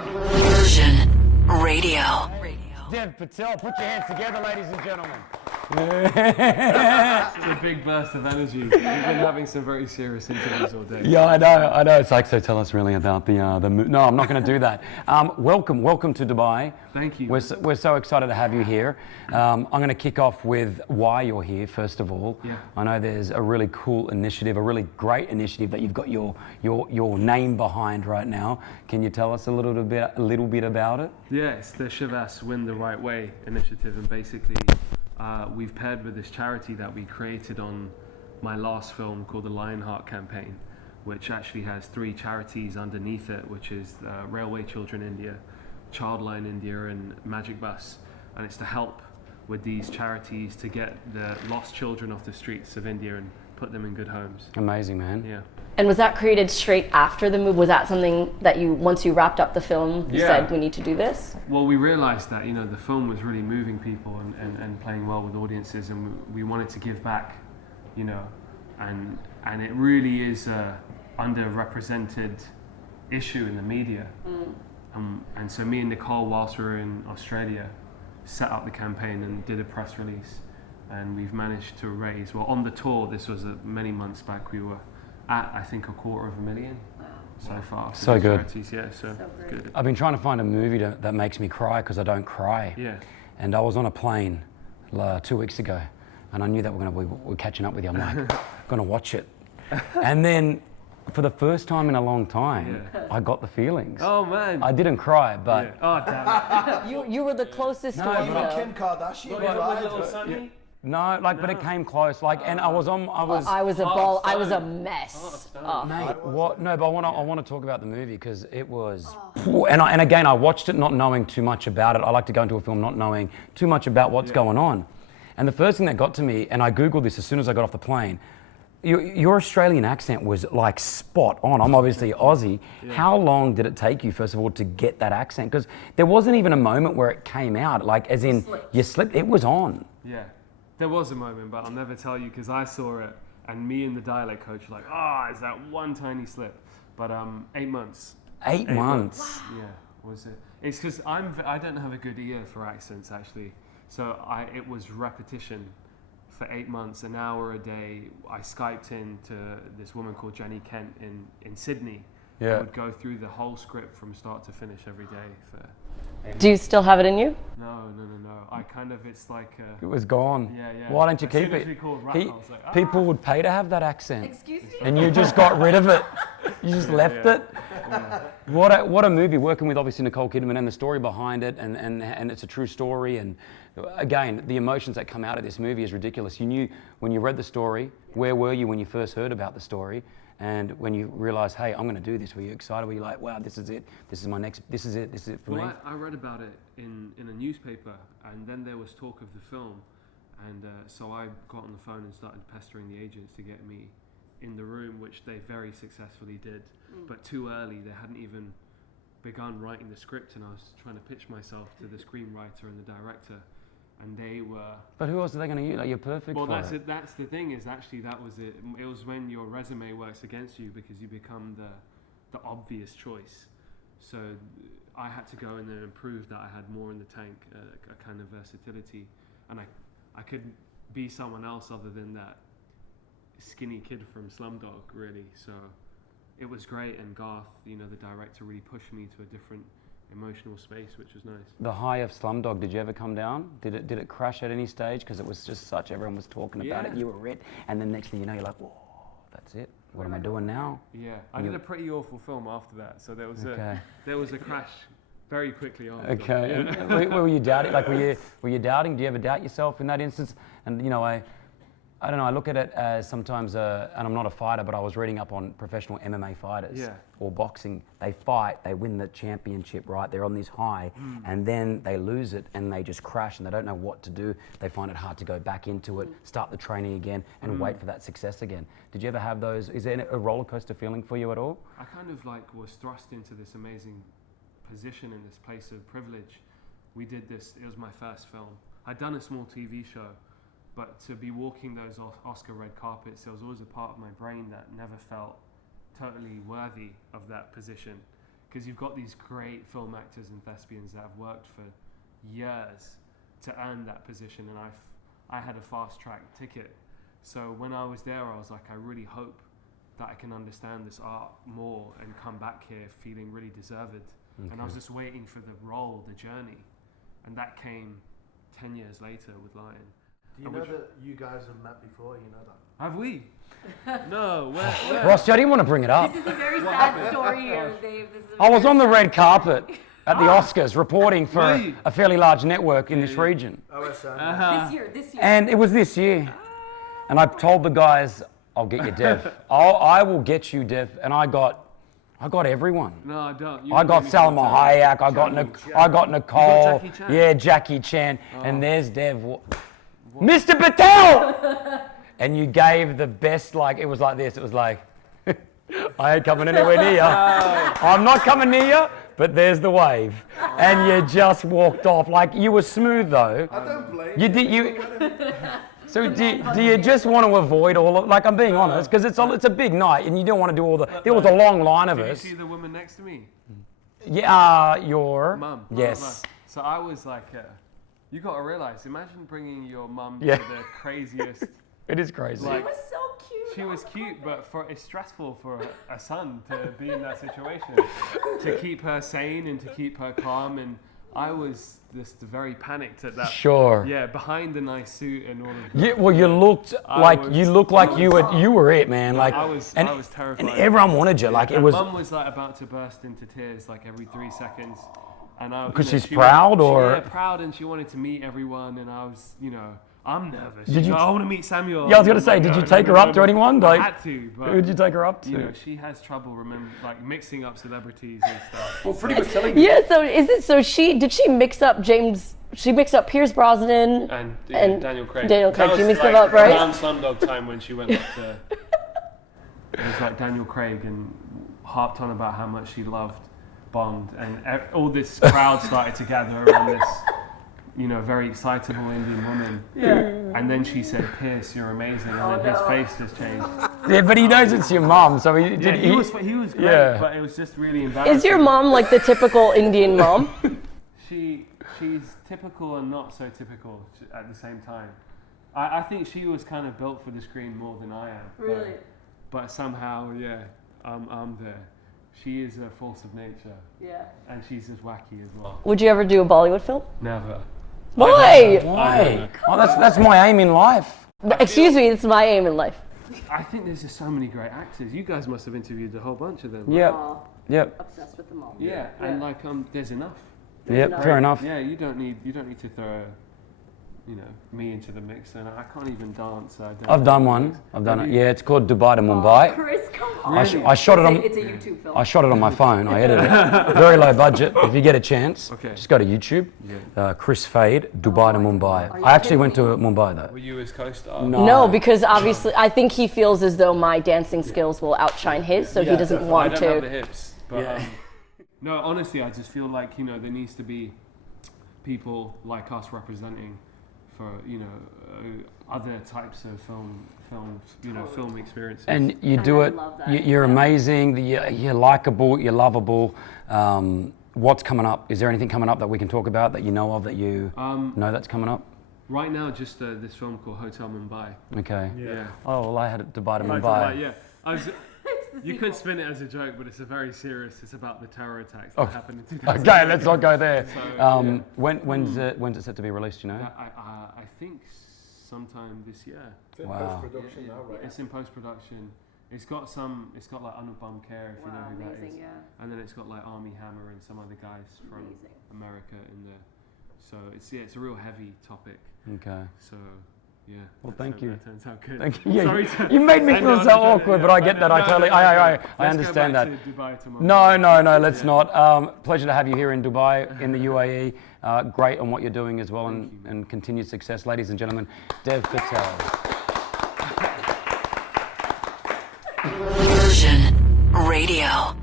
Version Radio. Dev Patel, put your hands together, ladies and gentlemen. It's a big burst of energy. We've been having some very serious interviews all day. Yeah, I know. It's like, so tell us really about the No, I'm not going to do that. Welcome to Dubai. Thank you. We're so excited to have you here. I'm going to kick off with why you're here, first of all. Yeah. I know there's a really cool initiative, a really great initiative that you've got your name behind right now. Can you tell us a little bit about it? Yeah, it's the Shivas Win the Right Way initiative, and basically we've paired with this charity that we created on my last film called the Lionheart Campaign, which actually has 3 charities underneath it, which is Railway Children India, Childline India, and Magic Bus. And it's to help with these charities to get the lost children off the streets of India and put them in good homes. Amazing, man. Yeah. And was that created straight after the move? Was that something that once you wrapped up the film, you said we need to do this? Well, we realized that, the film was really moving people and playing well with audiences, and we wanted to give back, and it really is a underrepresented issue in the media. And so me and Nicole, whilst we were in Australia, set up the campaign and did a press release, and we've managed to raise, well, on the tour, this was many months back, we were at, I think, $250,000 so far. So good. Charities. Yeah, so good. I've been trying to find a movie that makes me cry because I don't cry. Yeah. And I was on a plane 2 weeks ago, and I knew that we're catching up with you. I'm like, I'm gonna watch it. And then, for the first time in a long time, I got the feelings. Oh man. I didn't cry, but Yeah. Oh damn. You were the closest to Even it, Kim though. Kardashian cried. no, but it came close. And I was. I was a mess. Mate, what? No, but I want to talk about the movie because it was. And again, I watched it not knowing too much about it. I like to go into a film not knowing too much about what's going on. And the first thing that got to me, and I googled this as soon as I got off the plane. Your Australian accent was like spot on. I'm obviously Aussie. Yeah. How long did it take you, first of all, to get that accent? Because there wasn't even a moment where it came out, like as in you slipped. It was on. Yeah, there was a moment, but I'll never tell you because I saw it, and me and the dialect coach were like, is that one tiny slip? But 8 months. 8 months. Wow. Yeah, was it? It's because I don't have a good ear for accents actually, so it was repetition. For 8 months, an hour a day, I Skyped in to this woman called Jenny Kent in Sydney. Yeah. I would go through the whole script from start to finish every day for 8 months. Do you still have it in you? No. I kind of, it's like... It was gone. Yeah. Why don't you As keep soon as it? we called rap, I was like, People would pay to have that accent. Excuse me? And you just got rid of it. You just left it. Yeah. What a movie, working with obviously Nicole Kidman and the story behind it, and it's a true story. And again, the emotions that come out of this movie is ridiculous. You knew when you read the story, where were you when you first heard about the story? And when you realized, hey, I'm going to do this, were you excited? Were you like, wow, this is it. This is my next, this is it for me? I read about it in a newspaper, and then there was talk of the film. And so I got on the phone and started pestering the agents to get me in the room, which they very successfully did. But too early, they hadn't even begun writing the script, and I was trying to pitch myself to the screenwriter and the director, and they were... But who else are they going to use? Like, you're perfect Well, for that's it. it. That's the thing, is actually that was it. It was when your resume works against you because you become the obvious choice. So I had to go in there and prove that I had more in the tank, a kind of versatility, and I could be someone else other than that skinny kid from Slumdog, really. So it was great, and Garth, the director, really pushed me to a different emotional space, which was nice. The high of Slumdog, did you ever come down? Did it crash at any stage? Because it was just such, everyone was talking about it, you were it, and then next thing you know, you're like, whoa, that's it. What am I doing now? Yeah, I did a pretty awful film after that, so there was a crash very quickly after. Okay. Yeah. Were you doubting? Like, were you doubting? Do you ever doubt yourself in that instance? And I don't know. I look at it as sometimes, and I'm not a fighter, but I was reading up on professional MMA fighters or boxing. They fight, they win the championship, right? They're on this high, and then they lose it, and they just crash, and they don't know what to do. They find it hard to go back into it, start the training again, and wait for that success again. Did you ever have those? Is there a roller coaster feeling for you at all? I kind of was thrust into this amazing position in this place of privilege. We did this. It was my first film. I'd done a small TV show. But to be walking those Oscar red carpets, there was always a part of my brain that never felt totally worthy of that position, because you've got these great film actors and thespians that have worked for years to earn that position, and I had a fast track ticket. So when I was there, I was like, I really hope that I can understand this art more and come back here feeling really deserved. Okay. And I was just waiting for the role, the journey. And that came 10 years later with Lion. Do you know that you guys have met before? You know that? Have we? No, where? Ross, I didn't want to bring it up. This is a very sad story here, Dave. This is I was on the red carpet at the Oscars reporting for a fairly large network in this region. OSN. This year. And it was this year. And I told the guys, I'll get you Dev. I will get you Dev. And I got everyone. No, I don't. I got Salma Hayek. I got Nicole. Jackie Chan. Yeah, Jackie Chan. And there's Dev. Mr. Patel! And you gave the best, like, it was like this. It was like, I ain't coming anywhere near you. I'm not coming near you, but there's the wave. And you just walked off. Like, you were smooth, though. I don't blame you. So do you just want to avoid all of, like, I'm being honest, because it's a big night and you don't want to do all the, there was a long line of us. Did you see the woman next to me? Yeah, your Mum. Yes. So I was like, you got to realize, imagine bringing your mum to Yeah. the craziest. It is crazy. She was so cute. She was cute, but it's stressful for a son to be in that situation, to keep her sane and to keep her calm. And I was just very panicked at that. Sure. Yeah, behind the nice suit and all of that. Yeah, well, you looked like you were it, man. Like I was terrified. and everyone wanted you. Like it was. Mum was like about to burst into tears like every 3 seconds, and I because she's proud, or proud, and she wanted to meet everyone, and I was, I'm nervous. Did you? I want to meet Samuel. Yeah, I was gonna say, did you take her up to anyone? Like, I had to. But, who did you take her up to? she has trouble mixing up celebrities and stuff. Well, pretty much telling me. Yeah, so did she mix up she mixed up Pierce Brosnan and Daniel Craig. Daniel Craig, That you was mixed them up, right? Around Slumdog time when she went up to. It was like Daniel Craig and harped on about how much she loved Bond, and all this crowd started to gather around this, very excitable Indian woman. Yeah. And then she said, "Pierce, you're amazing," and then his face just changed. Yeah, but he knows it's your mum, so he was great, Yeah. but it was just really embarrassing. Is your mom like the typical Indian mom? She's typical and not so typical at the same time. I think she was kind of built for the screen more than I am. Really? But somehow, I'm there. She is a force of nature. Yeah. And she's just wacky as well. Would you ever do a Bollywood film? Never. Why? Why? Oh, that's my aim in life. Excuse me, it's my aim in life. I think there's just so many great actors. You guys must have interviewed a whole bunch of them. Yep. Aw, Yep. obsessed with them all. Yeah, and there's enough. Yep. Fair enough. Yeah, you don't need to throw, me into the mix, and I can't even dance. I've done one. I've done it. Yeah, it's called Dubai to Mumbai. Chris, come on. Really? I shot it on. It's a YouTube film. I shot it on my phone. I edited it. Very low budget. If you get a chance, Okay. just go to YouTube. Chris Fade, Dubai to Mumbai. I actually went to Mumbai though. Were you his co-star? No, because obviously I think he feels as though my dancing skills will outshine his, so he doesn't want I don't have to. the hips, but no, honestly, I just feel like there needs to be people like us representing for other types of film experiences. And you do it. love that. You're amazing. You're likable. You're lovable. What's coming up? Is there anything coming up that we can talk about that you know of that you know that's coming up? Right now, just this film called Hotel Mumbai. Okay. Yeah. Oh well, I had it Dubai to Right, Mumbai. yeah. You could spin it as a joke, but it's it's about the terror attacks that happened in 2000. Okay, let's not go there. So, When's it set to be released? You know. I think sometime this year. It's in Wow. post-production now, right? It's in post-production. It's got like Anupam Kher, if you know who that is. Amazing, yeah. And then it's got like Armie Hammer and some other guys from Amazing. America in there. So it's a real heavy topic. Okay. So yeah. Well, thank you. That turns out good. Thank you. Yeah, Sorry you made me feel so awkward, but I get that. I totally, I understand that. Let's go back to Dubai tomorrow. No, let's not. Pleasure to have you here in Dubai, in the UAE. Great on what you're doing as well, and continued success, ladies and gentlemen. Dev Patel. Version Radio.